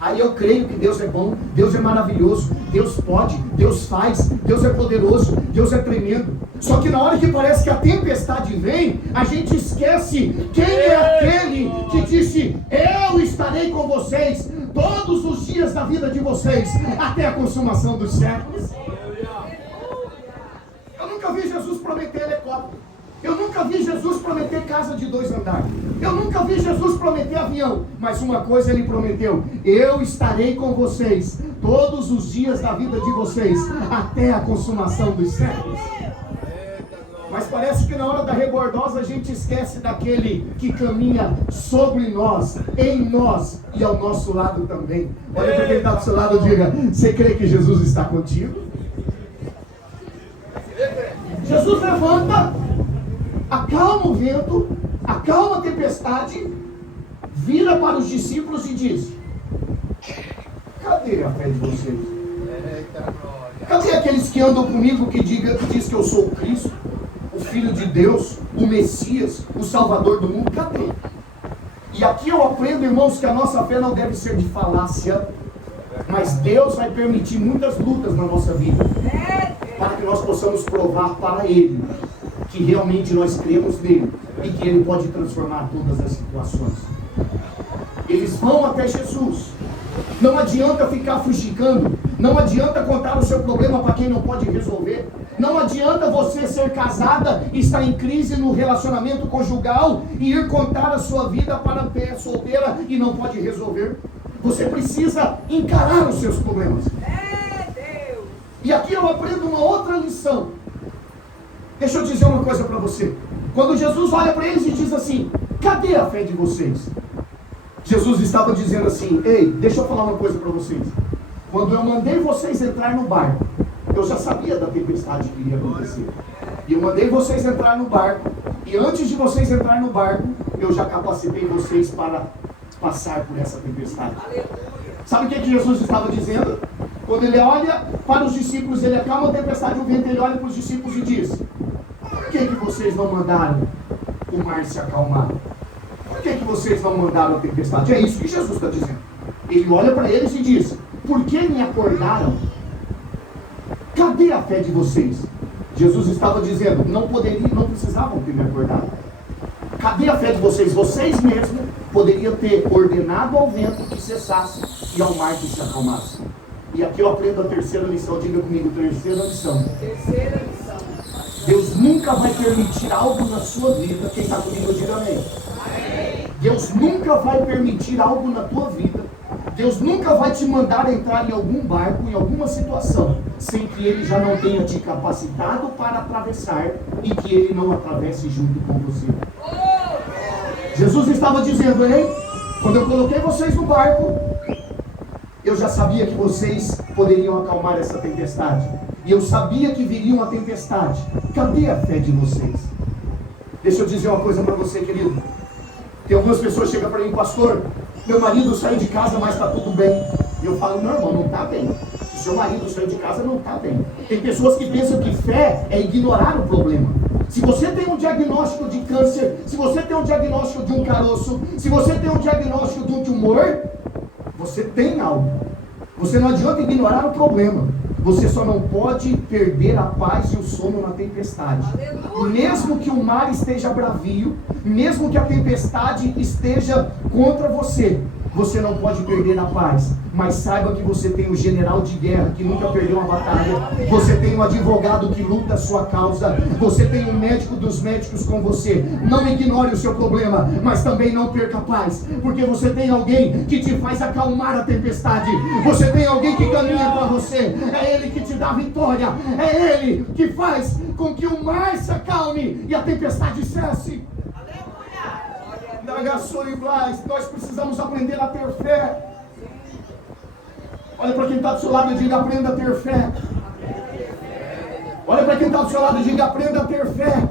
Aí eu creio que Deus é bom, Deus é maravilhoso, Deus pode, Deus faz, Deus é poderoso, Deus é tremendo. Só que na hora que parece que a tempestade vem, a gente esquece quem é aquele que disse: eu estarei com vocês todos os dias da vida de vocês, até a consumação dos séculos. Eu nunca vi Jesus prometer helicóptero. Eu nunca vi Jesus prometer casa de 2 andares. Eu nunca vi Jesus prometer avião. Mas uma coisa ele prometeu: eu estarei com vocês todos os dias da vida de vocês, até a consumação dos séculos. Mas parece que na hora da rebordosa a gente esquece daquele que caminha sobre nós, em nós e ao nosso lado também. Olha para quem está do seu lado e diga: você crê que Jesus está contigo? Jesus levanta, acalma o vento, acalma a tempestade, vira para os discípulos e diz: cadê a fé de vocês? Cadê aqueles que andam comigo que diz que eu sou o Cristo, o Filho de Deus, o Messias, o Salvador do mundo? Cadê? E aqui eu aprendo, irmãos, que a nossa fé não deve ser de falácia, mas Deus vai permitir muitas lutas na nossa vida, para que nós possamos provar para Ele que realmente nós cremos nele e que Ele pode transformar todas as situações. Eles vão até Jesus. Não adianta ficar fugicando. Não adianta contar o seu problema para quem não pode resolver. Não adianta você ser casada e estar em crise no relacionamento conjugal e ir contar a sua vida para a pé solteira e não pode resolver. Você precisa encarar os seus problemas. E aqui eu aprendo uma outra lição. Deixa eu dizer uma coisa para você. Quando Jesus olha para eles e diz assim: cadê a fé de vocês? Jesus estava dizendo assim: ei, deixa eu falar uma coisa para vocês. Quando eu mandei vocês entrar no barco, eu já sabia da tempestade que iria acontecer. E eu mandei vocês entrar no barco. E antes de vocês entrar no barco, eu já capacitei vocês para passar por essa tempestade. Sabe o que Jesus estava dizendo? Quando ele olha para os discípulos, ele acalma a tempestade, o vento, ele olha para os discípulos e diz: por que vocês não mandaram o mar se acalmar? Por que vocês não mandaram a tempestade? É isso que Jesus está dizendo. Ele olha para eles e diz: por que me acordaram? Cadê a fé de vocês? Jesus estava dizendo: não precisavam ter me acordado. Cadê a fé de vocês? Vocês mesmos poderiam ter ordenado ao vento que cessasse e ao mar que se acalmasse. E aqui eu aprendo a terceira lição. Diga comigo: terceira lição. Terceira lição. Deus nunca vai permitir algo na sua vida. Quem está comigo, diga amém. Deus nunca vai permitir algo na tua vida. Deus nunca vai te mandar entrar em algum barco, em alguma situação, sem que Ele já não tenha te capacitado para atravessar e que Ele não atravesse junto com você. Jesus estava dizendo: ei, quando eu coloquei vocês no barco, eu já sabia que vocês poderiam acalmar essa tempestade. E eu sabia que viria uma tempestade. Cadê a fé de vocês? Deixa eu dizer uma coisa para você, querido. Tem algumas pessoas que chegam para mim: pastor, meu marido saiu de casa, mas está tudo bem. E eu falo: não, irmão, não está bem. Se seu marido saiu de casa, não está bem. Tem pessoas que pensam que fé é ignorar o problema. Se você tem um diagnóstico de câncer, se você tem um diagnóstico de um caroço, se você tem um diagnóstico de um tumor, você tem algo. Você não adianta ignorar o problema. Você só não pode perder a paz e o sono na tempestade. Aleluia. Mesmo que o mar esteja bravio, mesmo que a tempestade esteja contra você, você não pode perder a paz. Mas saiba que você tem um general de guerra que nunca perdeu uma batalha. Você tem um advogado que luta a sua causa. Você tem um médico dos médicos com você. Não ignore o seu problema, mas também não perca a paz, porque você tem alguém que te faz acalmar a tempestade. Você tem alguém que caminha para você. É Ele que te dá vitória. É Ele que faz com que o mar se acalme e a tempestade cesse. Nós precisamos aprender a ter fé. Olha para quem está do seu lado e diga: aprenda a ter fé. Olha para quem está do seu lado e diga: aprenda a ter fé.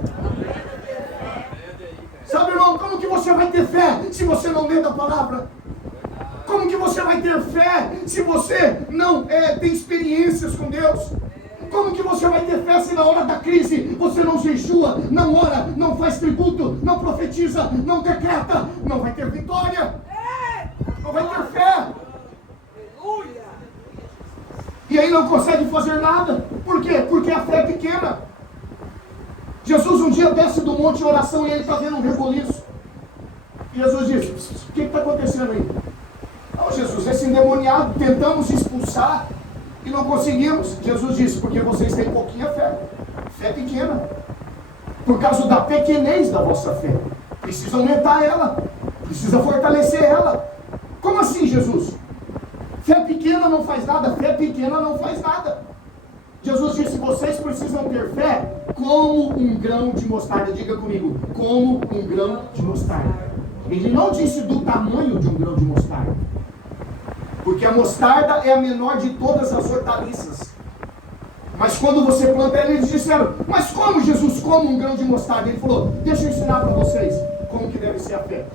Sabe, irmão, como que você vai ter fé se você não lê da palavra? Como que você vai ter fé se você não tem experiências com Deus? Como que você vai ter fé se na hora da crise você não jejua, não ora, não faz tributo, não profetiza, não decreta? Não vai ter vitória. Não vai ter fé. E aí não consegue fazer nada. Por quê? Porque a fé é pequena. Jesus um dia desce do monte de oração e ele está vendo um reboliço. E Jesus diz: o que está acontecendo aí? Não, Jesus, esse endemoniado, tentamos expulsar e não conseguimos. Jesus disse: porque vocês têm pouquinha fé. Fé pequena. Por causa da pequenez da vossa fé. Precisa aumentar ela. Precisa fortalecer ela. Como assim, Jesus? Fé pequena não faz nada. Fé pequena não faz nada. Jesus disse: vocês precisam ter fé como um grão de mostarda. Diga comigo: como um grão de mostarda. Ele não disse do tamanho de um grão de mostarda, porque a mostarda é a menor de todas as hortaliças. Mas quando você planta ela, eles disseram: mas como, Jesus, como um grão de mostarda? Ele falou: deixa eu ensinar para vocês como que deve ser a fé.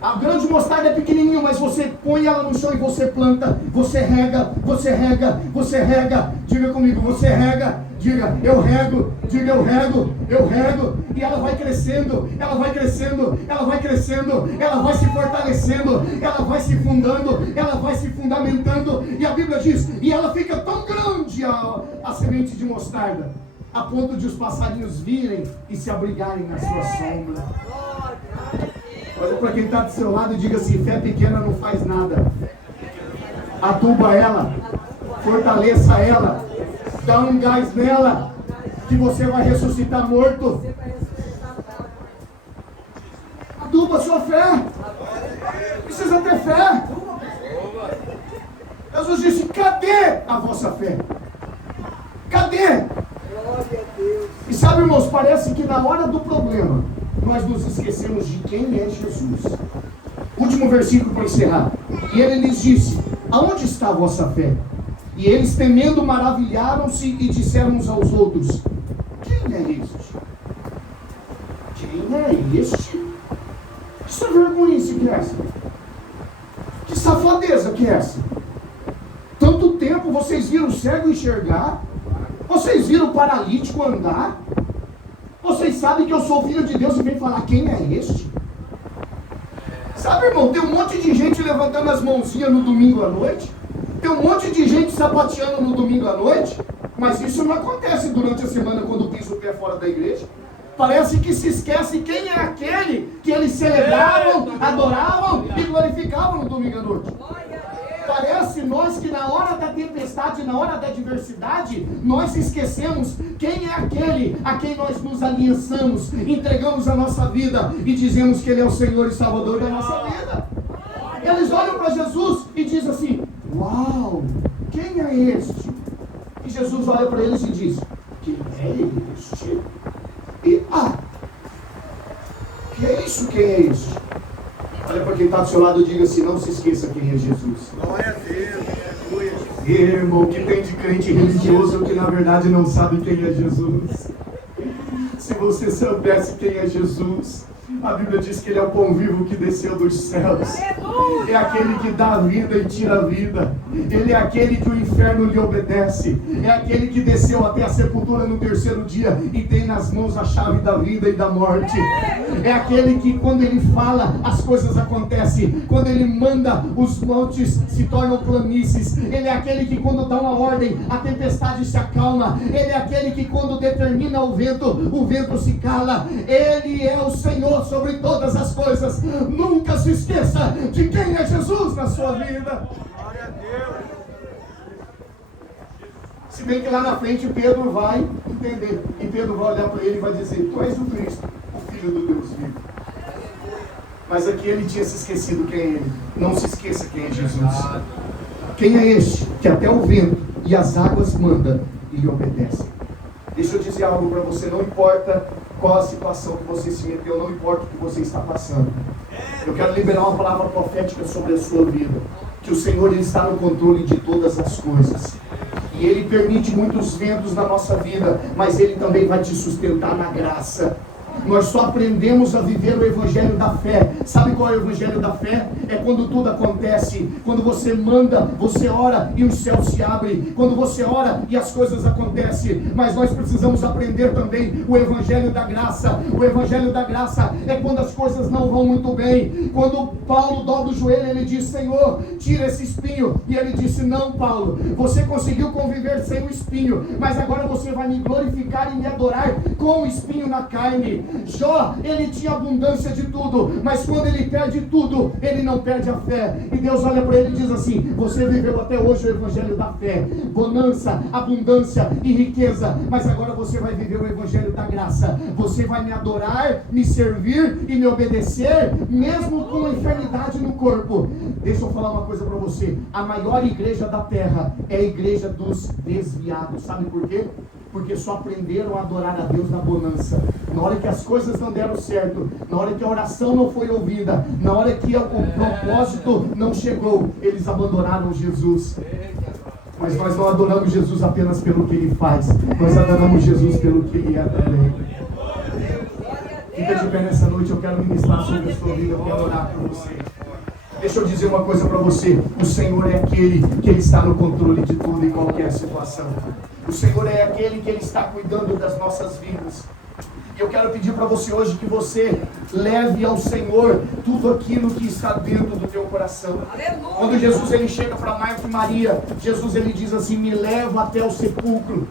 A grão de mostarda é pequenininha, mas você põe ela no chão e você planta, você rega, você rega, você rega. Diga comigo: você rega. Diga: eu rego. Diga: eu rego, eu rego. E ela vai crescendo, ela vai crescendo, ela vai crescendo, ela vai se fortalecendo, ela vai se fundando, ela vai se fundamentando. E a Bíblia diz: e ela fica tão grande, a semente de mostarda, a ponto de os passarinhos virem e se abrigarem na sua sombra. Olha para quem está do seu lado e diga assim: fé pequena não faz nada. Aduba ela, fortaleça ela, dá um gás nela, que você vai ressuscitar morto. Aduba a sua fé. Precisa ter fé. Jesus disse: cadê a vossa fé? Cadê? E sabe, irmãos, parece que na hora do problema nós nos esquecemos de quem é Jesus. Último versículo para encerrar. E ele lhes disse: aonde está a vossa fé? E eles, temendo, maravilharam-se e disseram uns aos outros: quem é este? Quem é este? Que vergonhice que é essa? Que safadeza que é essa? Tanto tempo vocês viram o cego enxergar? Vocês viram o paralítico andar? Vocês sabem que eu sou filho de Deus e vem falar: quem é este? Sabe, irmão, tem um monte de gente levantando as mãozinhas no domingo à noite. Tem um monte de gente sapateando no domingo à noite. Mas isso não acontece durante a semana quando pisa o pé fora da igreja. Parece que se esquece quem é aquele que eles celebravam, adoravam e glorificavam no domingo à noite. Parece nós que na hora da tempestade, na hora da adversidade, nós esquecemos quem é aquele a quem nós nos aliançamos, entregamos a nossa vida e dizemos que Ele é o Senhor e Salvador da nossa vida. Eles olham para Jesus e dizem assim: uau, quem é este? E Jesus olha para eles e diz: quem é este? E que é isso? Quem é este? Olha para quem está do seu lado e diga assim: não se esqueça quem é Jesus. Glória a Deus. Irmão, que tem de crente religioso que na verdade não sabe quem é Jesus. Se você soubesse quem é Jesus, a Bíblia diz que Ele é o pão vivo que desceu dos céus. É aquele que dá a vida e tira a vida. Ele é aquele que o inferno lhe obedece. É aquele que desceu até a sepultura no terceiro dia e tem nas mãos a chave da vida e da morte. É aquele que quando Ele fala, as coisas acontecem. Quando Ele manda, os montes se tornam planícies. Ele é aquele que quando dá uma ordem, a tempestade se acalma. Ele é aquele que quando determina o vento se cala. Ele é o Senhor sobre todas as coisas. Nunca se esqueça de quem é Jesus na sua vida. Glória a Deus. Se bem que lá na frente Pedro vai entender. E Pedro vai olhar para ele e vai dizer: tu és o Cristo, o Filho do Deus vivo. Mas aqui ele tinha se esquecido quem é Ele. Não se esqueça quem é Jesus. Quem é este que até o vento e as águas manda e lhe obedece? Deixa eu dizer algo para você. Não importa qual a situação que você se meteu, não importa o que você está passando. Eu quero liberar uma palavra profética sobre a sua vida. Que o Senhor, Ele está no controle de todas as coisas. E Ele permite muitos ventos na nossa vida, mas Ele também vai te sustentar na graça. Nós só aprendemos a viver o evangelho da fé. Sabe qual é o evangelho da fé? É quando tudo acontece. Quando você manda, você ora e os céus se abrem. Quando você ora e as coisas acontecem. Mas nós precisamos aprender também o evangelho da graça. O evangelho da graça é quando as coisas não vão muito bem. Quando Paulo dobra o joelho, ele diz: Senhor, tira esse espinho. E ele disse: não, Paulo, você conseguiu conviver sem o espinho, mas agora você vai me glorificar e me adorar com o espinho na carne. Jó, ele tinha abundância de tudo, mas quando ele perde tudo, ele não perde a fé. E Deus olha para ele e diz assim: você viveu até hoje o evangelho da fé, bonança, abundância e riqueza, mas agora você vai viver o evangelho da graça. Você vai me adorar, me servir e me obedecer, mesmo com enfermidade no corpo. Deixa eu falar uma coisa para você: a maior igreja da terra é a igreja dos desviados. Sabe por quê? Porque só aprenderam a adorar a Deus na bonança. Na hora que as coisas não deram certo, na hora que a oração não foi ouvida, na hora que o propósito não chegou, eles abandonaram Jesus. Mas nós não adoramos Jesus apenas pelo que Ele faz, nós adoramos Jesus pelo que Ele é também. Fica de pé nessa noite, eu quero ministrar sobre a sua vida, eu quero orar por você. Deixa eu dizer uma coisa para você: o Senhor é aquele que Ele está no controle de tudo, em qualquer situação. O Senhor é aquele que Ele está cuidando das nossas vidas. E eu quero pedir para você hoje que você leve ao Senhor tudo aquilo que está dentro do teu coração. Aleluia. Quando Jesus ele chega para Marta e Maria, Jesus ele diz assim: me leva até o sepulcro.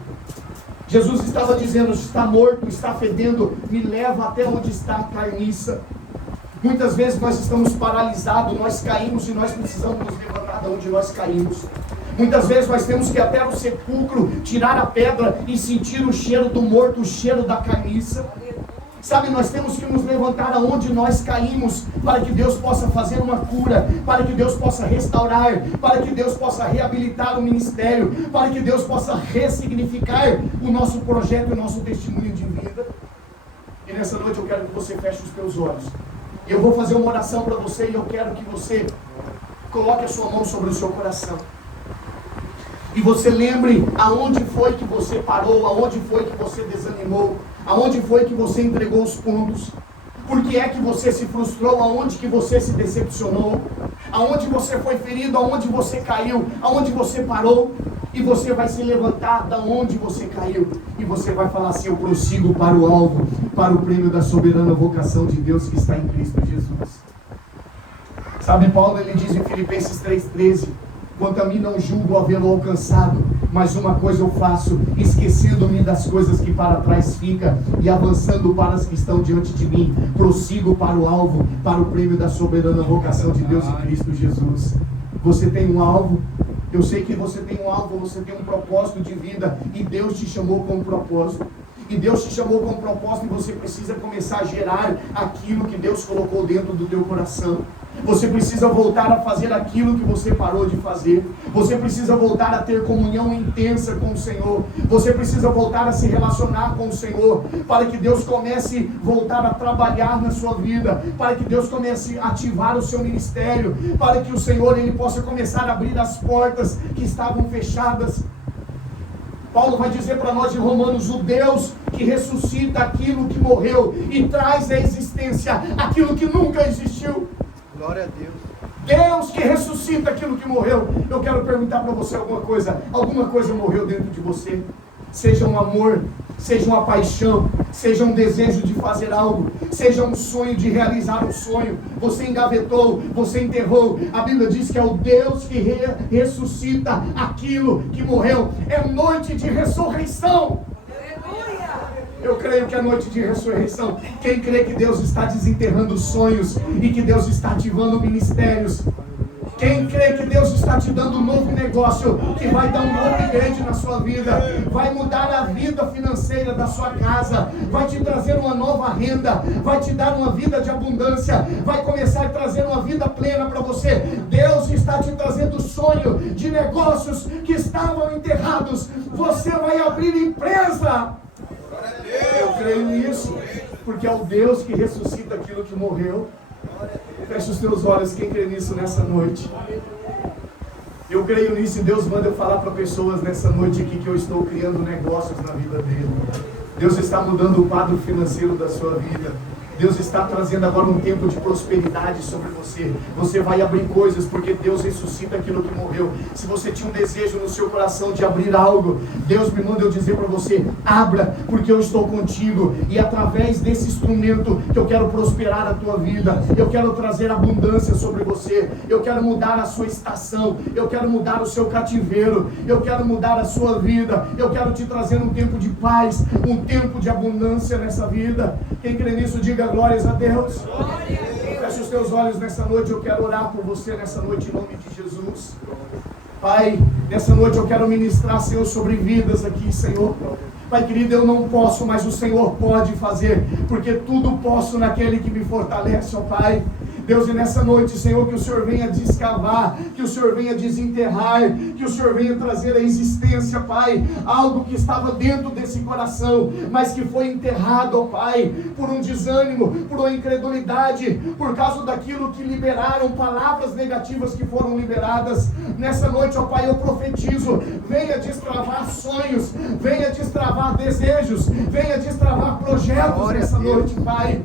Jesus estava dizendo: está morto, está fedendo, me leva até onde está a carniça. Muitas vezes nós estamos paralisados, nós caímos e nós precisamos nos levantar de onde nós caímos. Muitas vezes nós temos que ir até o sepulcro, tirar a pedra e sentir o cheiro do morto, o cheiro da carniça. Sabe, nós temos que nos levantar aonde nós caímos, para que Deus possa fazer uma cura, para que Deus possa restaurar, para que Deus possa reabilitar o ministério, para que Deus possa ressignificar o nosso projeto e o nosso testemunho de vida. E nessa noite eu quero que você feche os teus olhos. Eu vou fazer uma oração para você e eu quero que você coloque a sua mão sobre o seu coração. E você lembre aonde foi que você parou, aonde foi que você desanimou, aonde foi que você entregou os pontos, por que é que você se frustrou, aonde que você se decepcionou, aonde você foi ferido, aonde você caiu, aonde você parou. E você vai se levantar da onde você caiu e você vai falar assim: eu prossigo para o alvo, para o prêmio da soberana vocação de Deus que está em Cristo Jesus. Sabe, Paulo ele diz em Filipenses 3,13: quanto a mim não julgo havê-lo alcançado, mas uma coisa eu faço, esquecendo-me das coisas que para trás ficam e avançando para as que estão diante de mim, prossigo para o alvo, para o prêmio da soberana vocação de Deus em Cristo Jesus. Você tem um alvo? Eu sei que você tem um alvo, você tem um propósito de vida e Deus te chamou com um propósito. E Deus te chamou com um propósito e você precisa começar a gerar aquilo que Deus colocou dentro do teu coração. Você precisa voltar a fazer aquilo que você parou de fazer. Você precisa voltar a ter comunhão intensa com o Senhor. Você precisa voltar a se relacionar com o Senhor, para que Deus comece a voltar a trabalhar na sua vida, para que Deus comece a ativar o seu ministério, para que o Senhor ele possa começar a abrir as portas que estavam fechadas. Paulo vai dizer para nós em Romanos: o Deus que ressuscita aquilo que morreu e traz à existência aquilo que nunca existiu. Glória a Deus. Deus que ressuscita aquilo que morreu. Eu quero perguntar para você alguma coisa morreu dentro de você? Seja um amor, seja uma paixão, seja um desejo de fazer algo, seja um sonho de realizar um sonho. Você engavetou, você enterrou. A Bíblia diz que é o Deus que ressuscita aquilo que morreu. É noite de ressurreição. Eu creio que é noite de ressurreição. Quem crê que Deus está desenterrando sonhos e que Deus está ativando ministérios? Quem crê que Deus está te dando um novo negócio que vai dar um upgrade na sua vida, vai mudar a vida financeira da sua casa, vai te trazer uma nova renda, vai te dar uma vida de abundância, vai começar a trazer uma vida plena para você. Deus está te trazendo sonho de negócios que estavam enterrados. Você vai abrir empresa. Eu creio nisso, porque é o Deus que ressuscita aquilo que morreu. Feche os teus olhos, quem crê nisso nessa noite? Eu creio nisso e Deus manda eu falar para pessoas nessa noite aqui que eu estou criando negócios na vida dele. Deus está mudando o quadro financeiro da sua vida. Deus está trazendo agora um tempo de prosperidade sobre você. Você vai abrir coisas porque Deus ressuscita aquilo que morreu. Se você tinha um desejo no seu coração de abrir algo, Deus me manda eu dizer para você: abra, porque eu estou contigo. E através desse instrumento que eu quero prosperar a tua vida, eu quero trazer abundância sobre você, eu quero mudar a sua estação, eu quero mudar o seu cativeiro, eu quero mudar a sua vida, eu quero te trazer um tempo de paz, um tempo de abundância nessa vida. Quem crê nisso, diga glórias a Deus. Feche os teus olhos nessa noite. Eu quero orar por você nessa noite em nome de Jesus. Pai, nessa noite eu quero ministrar, Senhor, sobre vidas aqui, Senhor. Pai querido, eu não posso, mas o Senhor pode fazer, porque tudo posso naquele que me fortalece, ó Pai. Deus, e nessa noite, Senhor, que o Senhor venha descavar, que o Senhor venha desenterrar, que o Senhor venha trazer à existência, Pai, algo que estava dentro desse coração, mas que foi enterrado, ó Pai, por um desânimo, por uma incredulidade, por causa daquilo que liberaram, palavras negativas que foram liberadas. Nessa noite, ó Pai, eu profetizo, venha destravar sonhos, venha destravar desejos, venha destravar projetos nessa noite, Pai.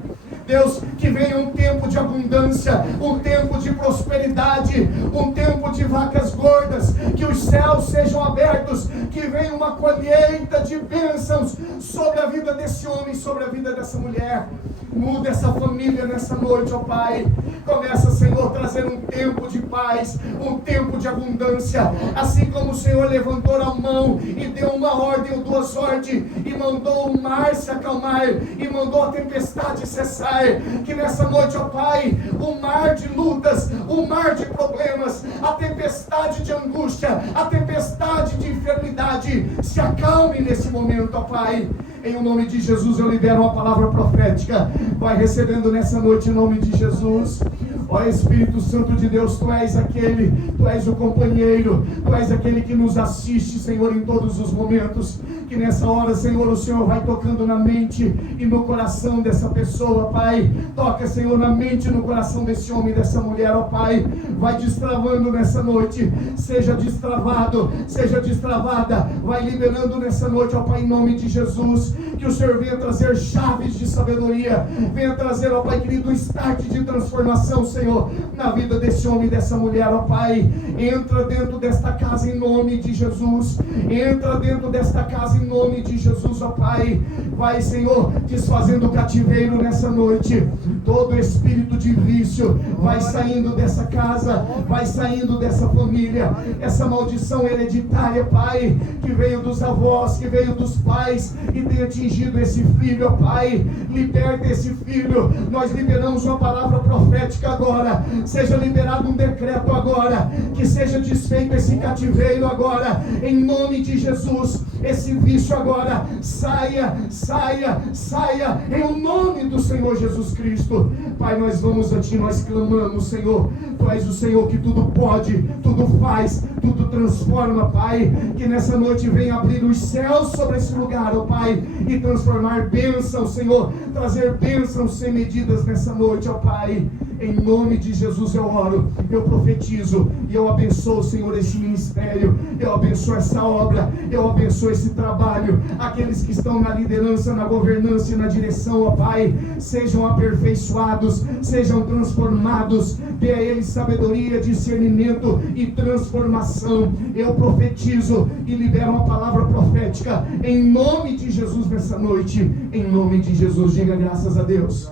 Deus, que venha um tempo de abundância, um tempo de prosperidade, um tempo de vacas gordas, que os céus sejam abertos, que venha uma colheita de bênçãos sobre a vida desse homem, sobre a vida dessa mulher. Muda essa família nessa noite, ó Pai. Começa, Senhor, a trazer um tempo de paz, um tempo de abundância. Assim como o Senhor levantou a mão e deu uma ordem ou duas ordens, e mandou o mar se acalmar, e mandou a tempestade cessar. Que nessa noite, ó Pai, o mar de lutas, o mar de problemas, a tempestade de angústia, a tempestade de enfermidade, se acalme nesse momento, ó Pai. Em o nome de Jesus eu libero uma palavra profética. Vai recebendo nessa noite em nome de Jesus. Ó Espírito Santo de Deus, Tu és o companheiro, Tu és aquele que nos assiste, Senhor, em todos os momentos. Que nessa hora, Senhor, o Senhor vai tocando na mente e no coração dessa pessoa, Pai. Toca, Senhor, na mente e no coração desse homem e dessa mulher, ó Pai. Vai destravando nessa noite. Seja destravado, seja destravada. Vai liberando nessa noite, ó Pai, em nome de Jesus. Que o Senhor venha trazer chaves de sabedoria. Venha trazer, ó Pai querido, um start de transformação, Senhor, na vida desse homem e dessa mulher, ó Pai. Entra dentro desta casa em nome de Jesus. Entra dentro desta casa em nome de Jesus, ó Pai. Vai, Senhor, desfazendo o cativeiro nessa noite. Todo espírito de vício vai saindo dessa casa, vai saindo dessa família. Essa maldição hereditária, Pai, que veio dos avós, que veio dos pais e tem atingido esse filho, ó Pai. Liberta esse filho. Nós liberamos uma palavra profética agora. Seja liberado um decreto agora, que seja desfeito esse cativeiro agora, em nome de Jesus. Esse vício agora saia, saia, saia, em nome do Senhor Jesus Cristo. Pai, nós vamos a Ti, nós clamamos, Senhor. Tu és o Senhor que tudo pode, tudo faz, tudo transforma, Pai. Que nessa noite venha abrir os céus sobre esse lugar, ó Pai, e transformar bênçãos, Senhor. Trazer bênçãos sem medidas nessa noite, ó Pai. Em nome de Jesus eu oro, eu profetizo e eu abençoo, Senhor, esse ministério. Eu abençoo essa obra, eu abençoo esse trabalho. Aqueles que estão na liderança, na governança e na direção, ó Pai, sejam aperfeiçoados, sejam transformados. Dê a eles sabedoria, discernimento e transformação. Eu profetizo e libero uma palavra profética em nome de Jesus nessa noite. Em nome de Jesus, diga graças a Deus.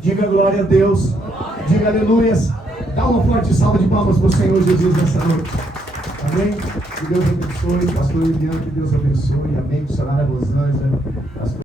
Diga glória a Deus. Diga aleluias. Dá uma forte salva de palmas para o Senhor Jesus nessa noite. Amém? Que Deus abençoe. Pastor Liliano, que Deus abençoe. Amém. Missionária Rosângela.